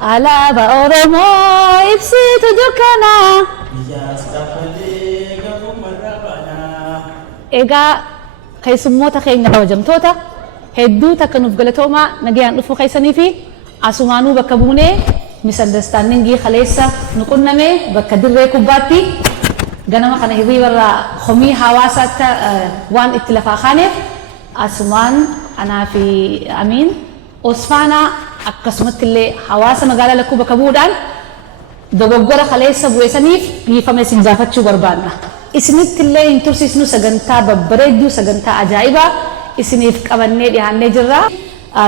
alaabaa Oromoo ibsitu dukkana. Egaa keessummoota keenya kabajamtoota hedduu takka nuuf galatoomaa nagayaan dhufuu keessanii fi asumaanuu bakka buunee misunderstandingii kaleessa nu qunname bakka dirree kubbaatti ganama kana hiriibarraa komii hawaasaatti waan itti lafaa kaaneef asumaan anaa fi Amiin Osfaanaa akkasumatti illee hawaasa magaalaa lakkuu bakka bu'uudhaan dogoggora kaleessa bu'eessaniif dhiifama isin gaafachuu barbaadna. Isinitti illee hin tursiisnu sagantaa babbareedduu sagantaa ajaa'ibaa isiniif qabannee dhiyaannee jirra.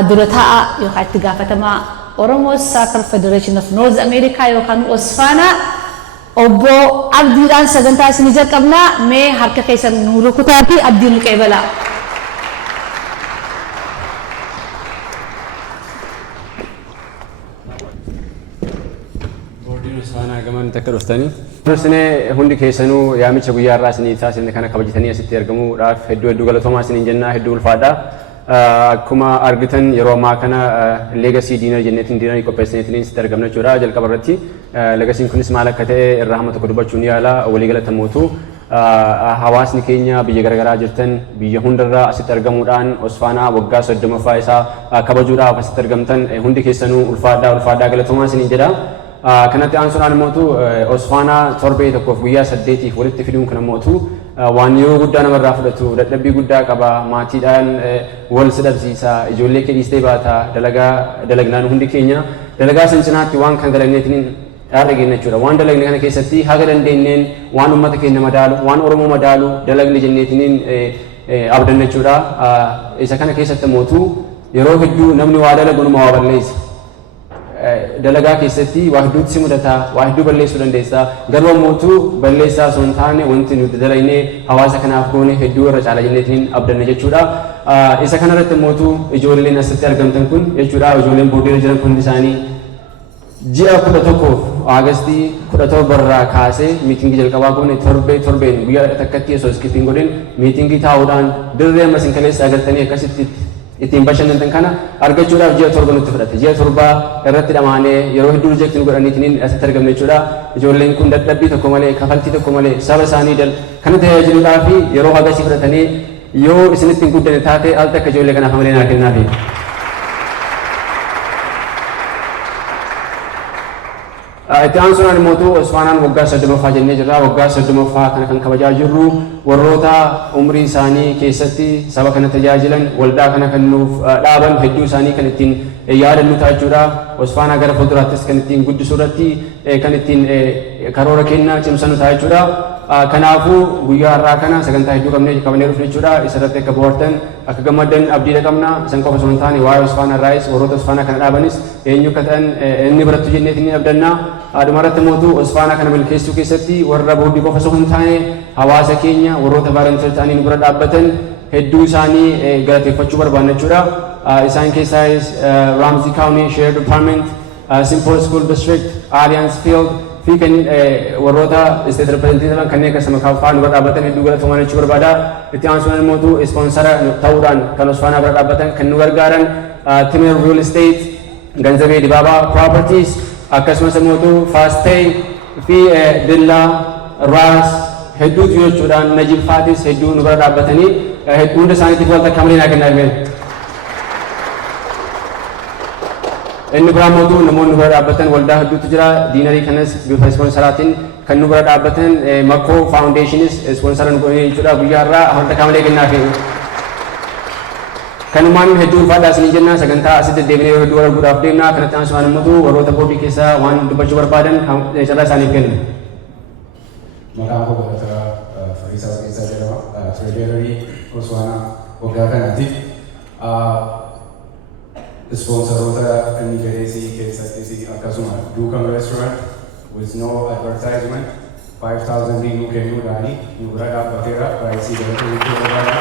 Dura taa'aa yookaan itti gaafatamaa Oromo Soccer Federation of North America yookaan Osfaanaa obbo Abdiidhaan sagantaa isinii jalqabnaa mee harka keessan nu rukutaa fi abdii nu qeebalaa. Gaman takka dhuftanii dursinee hundi keessanuu yaamicha guyyaa irraa isinii taasifne kana kabajatanii asitti argamuudhaaf hedduu galatoomaa isiniin jennaa hedduu ulfaadha. Akkuma argitan yeroo ammaa kana leegasii diinar jenneetiin diinarii qopheessineetiin sitti argamna jechuudha. Jalqaba irratti leegasiin kunis maal akka ta'e irraa hamma tokko dubbachuun yaala waliigalatamootu hawaasni keenya biyya garaagaraa jirtan biyya hundarraa asitti argamuudhaan Osfaanaa waggaa 30ffaa isaa kabajuudhaaf asitti argamtan hundi keessanuu ulfaadhaa galatoomaa isiniin jedha. Kanatti aansuudhaan mootu Osfaanaa torbee tokkoof guyyaa 8tiif walitti fiduun kana mootu waan yeroo guddaa namarraa fudhatu dadhabbii guddaa qaba maatiidhaan wal sidhabsiisa ijoollee kee dhiistee baata dalagnaan hundi keenya dalagaa san cinaatti waan kan dalagneetiin dhaadha geenna jechuudha. Waan dalagne kana keessatti haga dandeenyeen waan uummata keenya madaalu waan Oromoo madaalu dalagne jenneetiin abdanna jechuudha. Isa kana keessatti mootu yeroo hedduu namni waa dalagu numa waa balleessa. Dalagaa keessatti waa hedduutti si mudata waa hedduu balleessuu dandeessa garuu mootu balleessaa osoo hin taane wanti nuti dalagnee hawaasa kanaaf goone hedduu irra caala jenneetiin abdanna jechuudha. Isa kanarratti mootu ijoolleen asitti argamtan kun jechuudha ijoolleen booddeera jiran kun isaanii ji'a 11 Aagustii 17 irraa kaasee miitingii jalqabaa goone torbeen guyyaa takkatti osoo iskippiin godhin miitingii taa'uudhaan dirree amma isin kaleessa agartanii akkasitti ittiin bashannantan kana argachuudhaaf ji'a 7 nutti fudhate. Ji'a 7 irratti dhamaanee yeroo hedduu rijeektiin godhaniitiin asitti argamne jechuudha. Ijoolleen kun dadhabbii tokko malee kafaltii tokko malee saba isaanii kana tajaajiluudhaaf yeroo hagasii fudhatanii yoo isinitti hin guddanne taate al takka ijoollee kanaaf amalee naa kennaafi. Itti aansuudhaan mootu Osfaanaan waggaa 30ffaa jennee jirra. Waggaa 30ffaa kana kan kabajaa jirru warroota umrii isaanii keessatti saba kana tajaajilan waldaa kana kan nuuf dhaaban hedduu isaanii kan ittiin yaadannu ta'a jechuudha. Osfaanaa gara fuulduraattis kan ittiin guddisuu irratti kan ittiin karoora kennaa cimsannu ta'a jechuudha. Kanaafuu guyyaa har'aa kana sagantaa hedduu qabnee dhufne jechuudha. Isarratti akka bohaartan akka gammaddan abdiidha qabna. Isan qofa osoo hin taane waa'ee Osfaanaa irraayis warroota Osfaanaa kana dhaabanis eenyu akka ta'an inni birattu jenneetiin ni abdanna. Dhumarratti mootu Osfaanaa kana milkeessuu keessatti warra booddee qofa osoo hin taane hawaasa keenya warroota baarantar ta'anii nu bira dhaabbatan hedduu isaanii galateeffachuu barbaanna jechuudha. Isaan keessaayis Ramsey County Sheriff Department, Simple School District, Alliance Field fi kan warroota state representative kanneen akkasuma kaafaa nu bira dhaabbatan hedduu galatoomaa jechuu barbaada. Itti aansuudhaan mootu ispoonsara ta'uudhaan kan Osfaanaa bira dhaabbatan kan nu gargaaran Timir Real Estate, Ganzabee Dibaabaa Properties akkasumas mootu Fast Pay fi Dillaa Raas hedduutu jechuudhaan Najib Faatis hedduu nu bira dhaabbatanii hunda isaaniitiif wal takka malee naa kennaa. Inni biraa mootu namoonni bira dhaabbatan waldaa hedduutu jira. Diinarii kanas bifa ispoonsaraatiin kan nu bira dhaabbatan Makkoo Foundationis ispoonsara nu godhanii jechuudha. Guyyaa irraa wal takka malee kennaa fi kanumaan hedduu ulfaadhaa isinii jenna sagantaa asitti deddeebinee hedduu arguudhaaf deemna. Kanatti aansumaan immoo warroota boordii keessaa waan dubbachuu barbaadan carraa isaaniif kenna. Maqaan koo Barataa Fariisaa keessaa jedhama. Treejererii Osfaanaa waggaa kanaatiif ispoonsaroota inni jedheesii keessattis akkasuma Duukam Restaurant with no advertisement 5,000 nu kennuudhaani nu bira dhaabbateera baay'isii galatoomaa barbaada.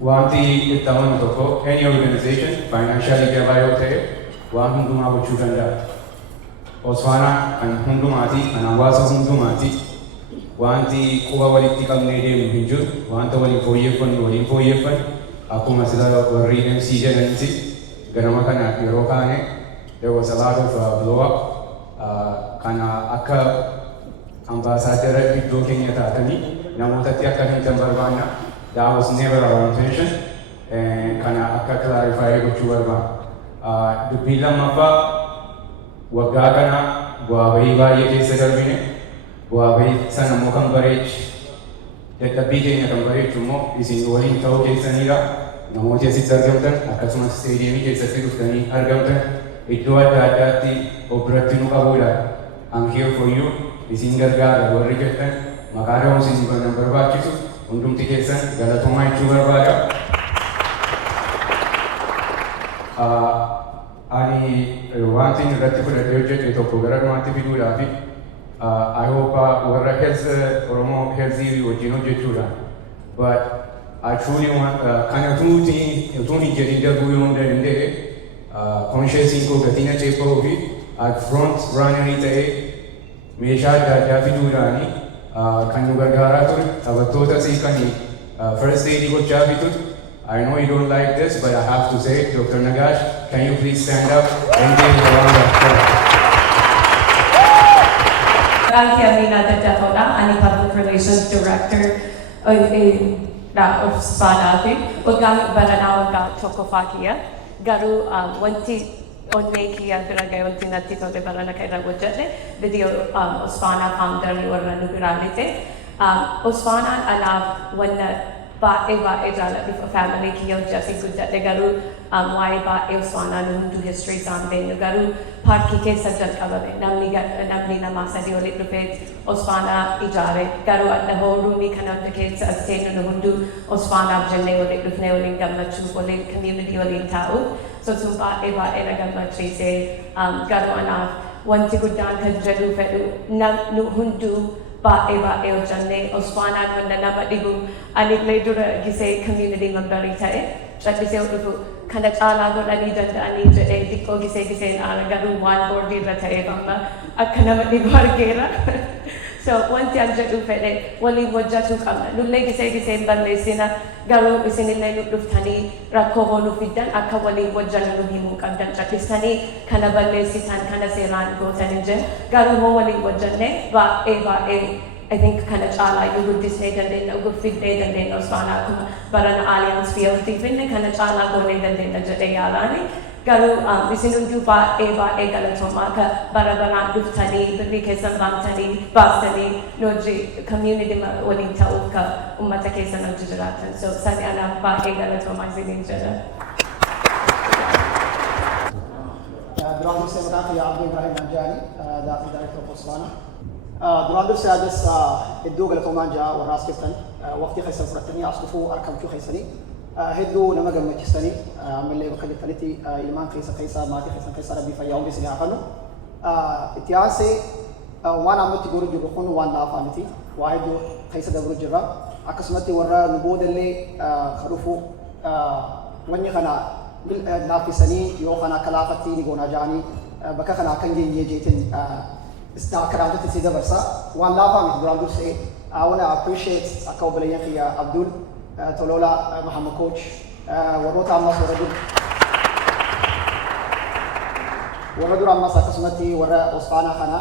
Wanti itti amanu tokko any organization financially jabaa yoo ta'e waan hundumaa gochuu danda'a. Osfaanaa kan hundumaati kan hawaasa hundumaati wanti quba walitti qabnee deemu hin jiru wanta waliin fooyyeffannu akkuma sila warri MC jedhanitti ganama kana yeroo kaane there was a lot of blow up kana akka ambassador iddoo keenya taatanii namootatti akka himtan barbaanna. That was never our intention. Kana akka clarify gochuu barbaanna. Dubbii lammaffaa waggaa kana bu'aa bahii baay'ee keessa darbine bu'aa bahii sana immoo kan bareechu dadhabbii keenya kan bareechu immoo isin waliin ta'uu keessaniidha. Namooti asitti argamtan akkasumas isteediyeemii keessatti dhuftanii argamtan iddoo adda addaatti of biratti nu qabuudha. I'm here for you. Isin gargaara warri jettan maqaa dha'uun isin banan barbaachisu hundumti keessan galatoomaa jechuu barbaada. Ani wanti irratti fudhatee hojjete tokko gara dhumaatti fiduudhaafi I hope warra Oromoo Healthii wajjin hojjechuudha. But I truly want kana utuu hin jedhin darbuu yoo danda'e consciensiin koo gatiin acheeffa'uu fi front runnerii ta'ee meeshaa adda addaa fiduudhaani kan nu gargaaraa ture taphattoota siikanii first aid gochaa fitutu. I know you don't like this, but I have to say, Dr. Nagash, can you please stand up and give me a round of applause? Thank you, Amina Dafoda. I'm the Public Relations Director of SPADA. Ugang Barana Ugang Tokofakia. Garu wanti onnekiya biragay wanti natito de Barana Kaira Wajate. Video Osfana founder warra nugiralite. Osfana alaf when baay'ee jaalladhuuf family kiyya hojjate guddadhe garuu waa'ee baay'ee Osfaanaa hunduu history isaan beeknu garuu paarkii keessa jalqabame namni namaa sadii walitti dhufee Osfaanaa ijaare garuu adda hooruunii kana hunda keessa as teenyu nu hunduu Osfaanaaf jennee walitti dhufnee waliin gammachuuf waliin community waliin taa'uuf sun baay'ee na gammachiise garuu anaaf wanti guddaan kan jedhu fedhu nu hunduu baay'ee hojjannee Osfaanaan wanta nama dhibu anillee dura gisee community memberii ta'e callisee dhufu kana caalaa godhanii danda'anii jedhee xiqqoo giseen aana garuu waan boordii irra ta'eef amma akka nama dhibu argeera. So wanti an jedhu fedhe waliin hojjechuu qabna. Nullee giseen balleessina garuu isinillee nu dhuftanii rakkoo boonu fiddan akka waliin hojjannu nu himuu qabdan callistanii kana balleessitan kana seeraan gootan hin jennu garuu hoo waliin hojjanne baay'ee I think kana caalaa yoo guddisnee dandeenya guddifnee dandeenya Osfaanaa akkuma barana Alliance Fieldi finne kana caalaa goonee dandeenya jedhee yaalaani. Garuu isin hunduu baay'ee galatoomaa akka bara baraan dhuftanii birrii keessan baastanii nuti community waliin ta'uuf ka uummata keessan hojii jiraatan. So sani anaaf baay'ee galatoomaa isiniin jedha. Duraan dursee maqaan kiyya Abduu Ibrahim Anjaani, Daafii Daayireektor Osfaanaa. Duraan dursee adas hedduu galatoomaan jaa warra as keessan waqtii keessan fudhattanii as dhufuu argamchuu keessanii hedduu nama gammachiisanii ammallee bakka jirtanitti ilmaan keessa maatii keessa rabbii fayyaa hundi isin haafannu. Itti aansee waan ammatti godhu jirru kun waan laafaa miti waa hedduu keessa dabru jirra. Akkasumatti warra nu boodallee ka dhufu wanni kana laaffisanii yoo kana akka laafatti ni goonaa ja'anii bakka kana akka hin geenye jeetiin akkanaatti si dabarsa waan laafaa miti duraan dursee I want to appreciate akka obboleeyyan kiyya Abdul Tolola Muhammad Coach warroota ammas warra dura ammas akkasumatti warra Osfaanaa kana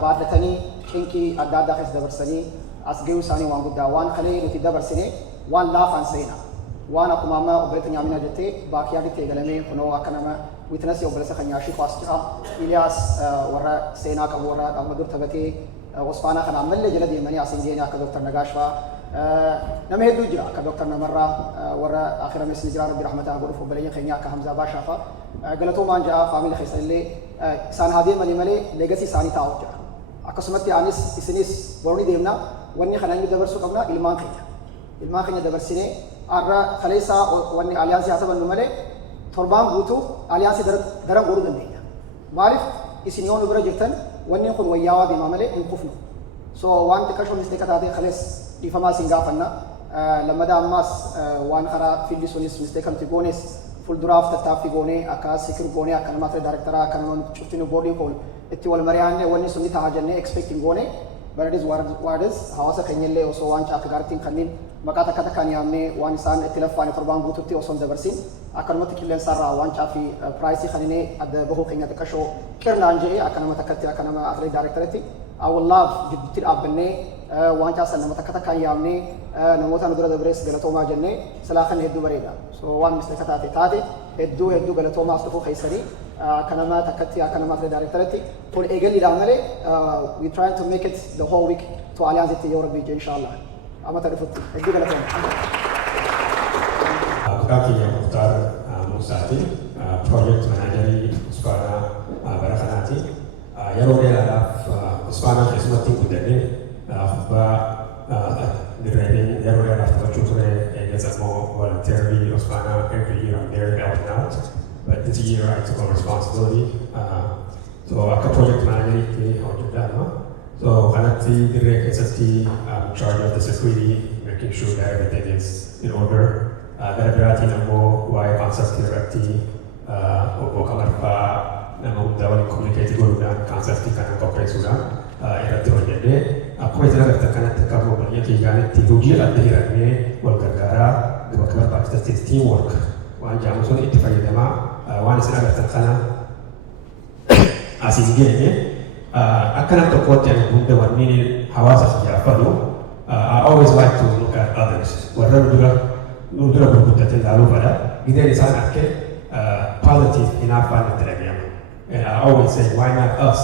baaddatanii qinkii adda addaa keessa dabarsanii as gahuu isaanii waan guddaa waan kalee nuti dabarsine waan laafaan seena waan akkuma amma obboleetta Nyaamina jettee baakiyyaatti eegalamee kunoo akka nama witness obboleessa kan nyaashii faas jira Iliyaas warra seenaa qabu warra amma dur taphatee Osfaanaa kana ammallee jala deemanii as hin geene akka Dr. Nagash fa'aa nama hedduu jira akka Dr. Namarraa warra akhira mesni jira rabbi rahmataa godhuuf obboleeyyan keenya akka Hamzaa Baashaa fa'aa galatoomaan jaa faamila keessa illee isaan haa deemanii malee leegasii isaanii taa'uuf jira. Akkasumatti anis isinis boroni deemna wanni kana inni dabarsuu qabna ilmaan keenya dabarsinee har'a kaleessaa wanni aliyaansii haa taphannu malee torbaan guutuu aliyaansii daran godhuu dandeenya. Maaliif isin yoo nu bira jirtan wanni kun wayyaawaa deemaa malee hin kufnu. So waan xiqqashoo misteeka taatee kalees dhiifamaa isin gaafanna. Lammada ammaas waan karaa fiildi sunis misteeka nuti goones fuulduraaf tattaaffii goonee akka sikir goonee akka nama ture daarektaraa akka nama cuftii nu boordii kool itti wal mari'aannee wanni sunni ta'a jennee expecting goonee but it is what it is. Hawasa kenyelle osoo waan chaaf gaartiin kanneen maqaa takka takkaan yaamnee waan isaan itti laffaan torbaan guututti osoo hin dabarsin akkanumatti qilleensarraa waan chaafi piraayisii kanneen adda bahuu keenya xiqqashoo qirnaan jedhee akkanuma takkatti akkanuma atlee daayirektaretti I will love gidduutti dhaabbannee waan chaasan nama takka takkaan yaamnee namoota nu dura dabrees galatoomaa jennee silaa kan hedduu bareeda. So waan misteeka taate hedduu galatoomaa as dhufuu keessanii akkanuma takkatti akkanuma atlee daayirektaretti kun eegalliidhaan malee we trying to make it the whole week to Allianz itti yoo rabbii inshallah. Amma tadhufutti hedduu galatoomaa. Kaki yang Mukhtar Musati, project manager Uspana Bara kanati. Yeroo dheeraadhaaf Uspana keessumatti guddannee khutbaa dirreebiin yeroo dheeraaf taphachuu ture. Eegas ammoo voluntarily Uspana every year I'm there helping out. But this year I took on responsibility. So akka project manager hojjedhaama. So kanatti dirree keessatti I'm in charge of the security, making sure that everything is in order. Gara biraatiin ammoo waa'ee konseptii irratti obbo Kamarfaa nama hundaa waliin kominikeetii godhuudhaan konseptii kana qopheessuudhaan irratti hojjedhee akkuma isin agartan kanatti akka biyya keenyaatti hojii adda hirannee wal gargaaraa bakka barbaachisutti teamwork waan jedhamu sun itti fayyadamaa waan isin agartan kana asiin geenye akka nama tokkootti ani hunda wanni hawaasa xiyyaafatu I always like to look at others warra nudura gurguddatee ilaaluu fedha gideen isaan akka positive hinaaffaan itti dhaga'ama. And I always say why not us?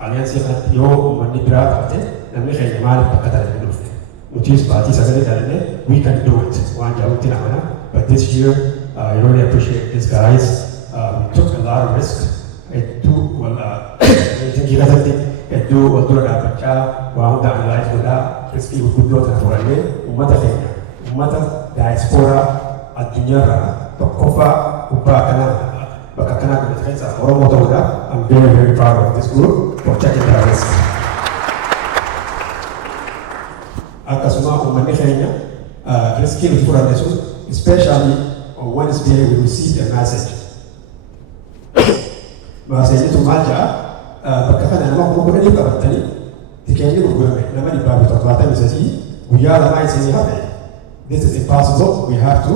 Alliansii kanatti yoo uummanni biraa taate namni keenya maaliif bakka tana hin dhufne? Nutiis baatii sagalee dalannee we can do it waan jedhamutti namana. But this year I really appreciate these guys. We took a lot of risk. Hedduu wal dura dhaabbachaa waa hunda analyze godhaa riskii gurguddoo tana fudhannee uummata keenya uummata diaspora addunyaarraa tokkoffaa gubbaa kanaa bakka kanaa godhate keessaa Oromoo ta'uudha. I'm very proud of this group for checking their risk. Akkasuma uummanni keenya riskii nuti fudhanne sun especially on Wednesday we received a message. Maaseejitu maal jedha bakka kana nama kuma kudhanii qabatanii tikeenyi gurgurame nama 173 guyyaa lamaa isinii hafe. This is impossible. We have to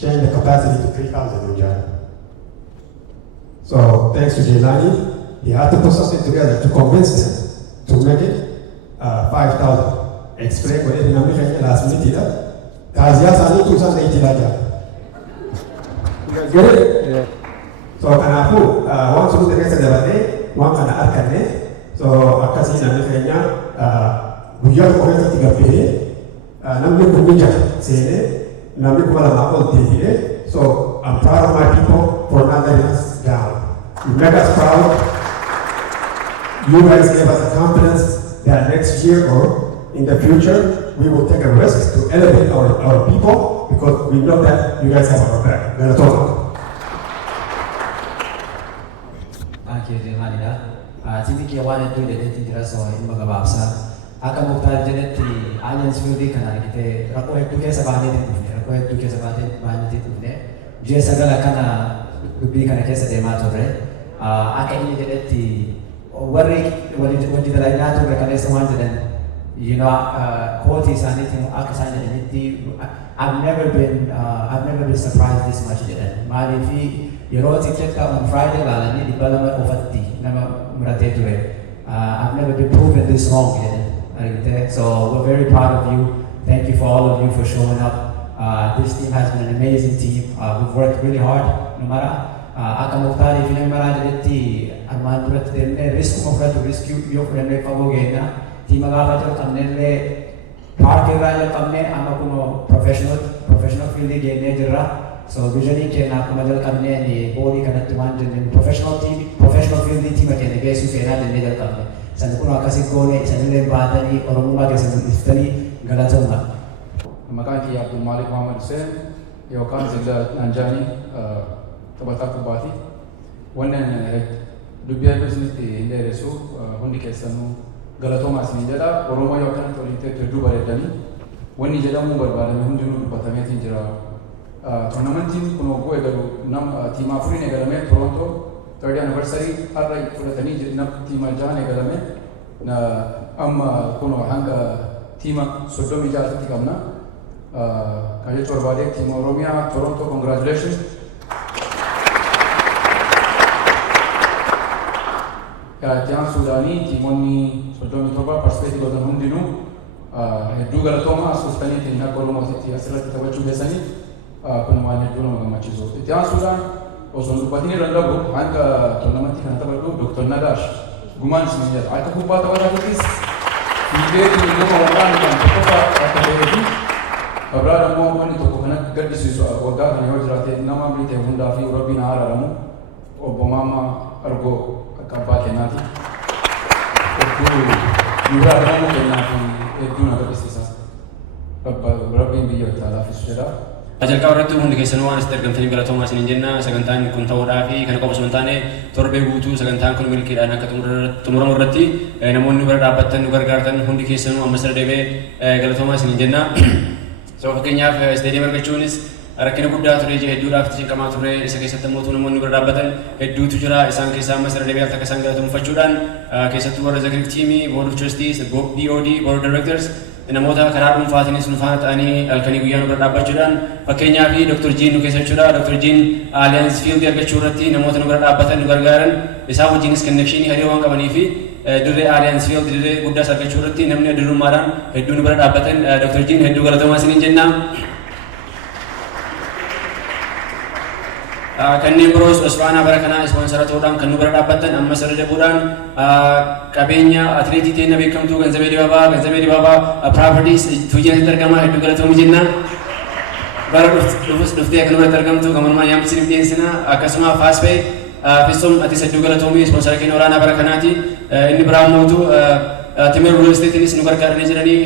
change the capacity to 3,000 Ujjana. So thanks to Jelani, he had to put something together to convince them to make it 5,000. Explain what it is last minute. Kazia Sani 2,080. Get it? Yeah. So kanafu once you take the day, one kana arkane. So akasi namni kenya guyya ko heta tigabe. Namni kumija sene namni kumala makol tihire. So I'm proud of my people for not letting us down. You make us proud. You guys gave us the confidence that next year or in the future we will take a risk to elevate our people because we know that you guys have our back. Thank you, Jelani. Timi kia wana tu dedeti diraso ilmu gabapsa. Akan Mukhtar jedhetti Allianz fiildii kana argite rakkoo hedduu keessa baanee dhufne ji'a sagala kana dubbii kana keessa deemaa turre akka inni jedhetti warri walitti dalaginaa turre kaleessa waan jedhan kootii isaaniitiin akka isaan jedhanitti I've never been surprised this much jedhan maaliifi yeroo tikkeetta on Friday laalanii 200 qofatti nama muratee ture I've never been proven this wrong jedhan. So we're very proud of you. Thank you for all of you for showing up. This team has been an amazing team. We've worked really hard. No matter akka Mukhtar if you mara jedhetti armaan duratti deemnee risk ofirratti risk yoo fudhannee fagoo geenna tiima gaafa jiru qabnellee paarkii irraa jalqabnee amma kunoo professional fiildii geennee jirra. So visionii keenya akkuma jalqabneen boodii kanatti waan jenneen professional fiildii tiima keenya geessuu seenaa jennee jalqabne. San kun akkasii goone isanillee baatanii Oromummaa keessan mul'iftanii galatoomna. Maqaan kiyya Abdul Malik Muhammad Hussein yookaan Zilla Anjaanii taphataa kubbaati. Wannan dubbii akka isinitti hin dheeressu hundi keessanuu galatoomaa isiniin jedha. Oromoo yoo akkanatti waliin ta'e hedduu bareedanii wanni jedhamuu barbaadame hundinuu dubbatameetiin jira. Toornamentiin kun hogguu eegalu tiima afuriin eegalamee Torontoo 3rd anniversary har'a fudhatanii tiima 6 eegalame amma kuno hanga tima sodomi jalati kamna kaje chorbade team Oromia Toronto congratulations ya tiang Sudani timoni sodomi toba perspektif godan hundinu heddu galatoma sustani tinna kolomo siti asrat tawachu besani penumane dulu ngamachizo tiang Sudan oson lupatini randabu hanga tournament kan tabalu Dr. Nagash guman semenjak aku kupa tawajutis ide ini mau orang kan kupa akademi Bara mau kan itu kena gadis itu WAGGAA kan yang jelasnya nama beli teh Honda fi Robin Aramu Obama argo kabake nanti itu murah kamu kenapa itu nak bisnis berapa biaya talah fisura Ajal kau ratu hundi kesenuan setiap gantian kalau Thomas ini jenna segantan kun tahu rafi karena kau sementane torbe butuh segantan kun miliki dana ketumurang berarti namun nubar dapatan nubar gartan hundi kesenu amasal debe kalau Thomas ini jenna so fakirnya stadium berkecunis Rakyat guddaa ture je hedduu dhaaf cinqamaa ture isa keessatti mootuu namoonni bira dhaabbatan hedduutu jira isaan keessaa masara deebii akka isaan galatoomfachuudhaan keessattuu warra Executive Team, Board of Trustees, BOD, Board of Directors namoota karaa dhuunfaatiinis nu faana ta'anii halkanii guyyaa nu bira dhaabbachuudhaan fakkeenyaaf Dr. Jean nu keessa jechuudha Dr. Jean Alliance Field argachuu irratti namoota nu bira dhaabbatan nu gargaaran isaa wajjinis connection hariiroo waan qabanii fi dirree Alliance Field dirree guddaas argachuu irratti namni addunyummaadhaan hedduu nu bira dhaabbatan Dr. Jean hedduu galatoomaa isiniin jenna. Kanneen biroos Osfaanaa bara kana ispoonsaratoodhaan kan nu bira dhaabbatan amma sirra dabuudhaan qabeenya atileetii teenya beekamtuu Ganzabee Dibaabaa Properties tuujjanitti argama hedduu galatoomu jenna. Bara dhuftee akka nu biratti argamtu gamanumaa yaamsiniif dhiyeessina akkasuma Faasfee Fistoom ati hedduu galatoomu ispoonsara keenya olaanaa bara kanaati inni biraa mootu Timir Real Estate'inis nu gargaaranii jiranii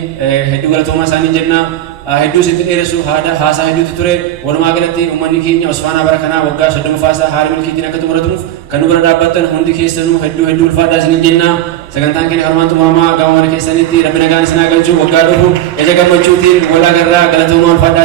hedduu galatoomaa isaanii jenna. Hedduu sitti dheeressu haasaa hedduutu ture walumaa galatti uummanni keenya Osfaanaa bara kanaa waggaa 30ffaasaa haala milkiitiin akka xumuratuuf kan nu bira dhaabbatan hundi keessanuu hedduu ulfaadhaa isiniin jenna sagantaan keenya harmaan xumuramaa gama mana keessanitti rabbi nagaan isin haa galchu waggaa dhufu ija gammachuutiin walaa garraa galatoomaa ulfaadhaa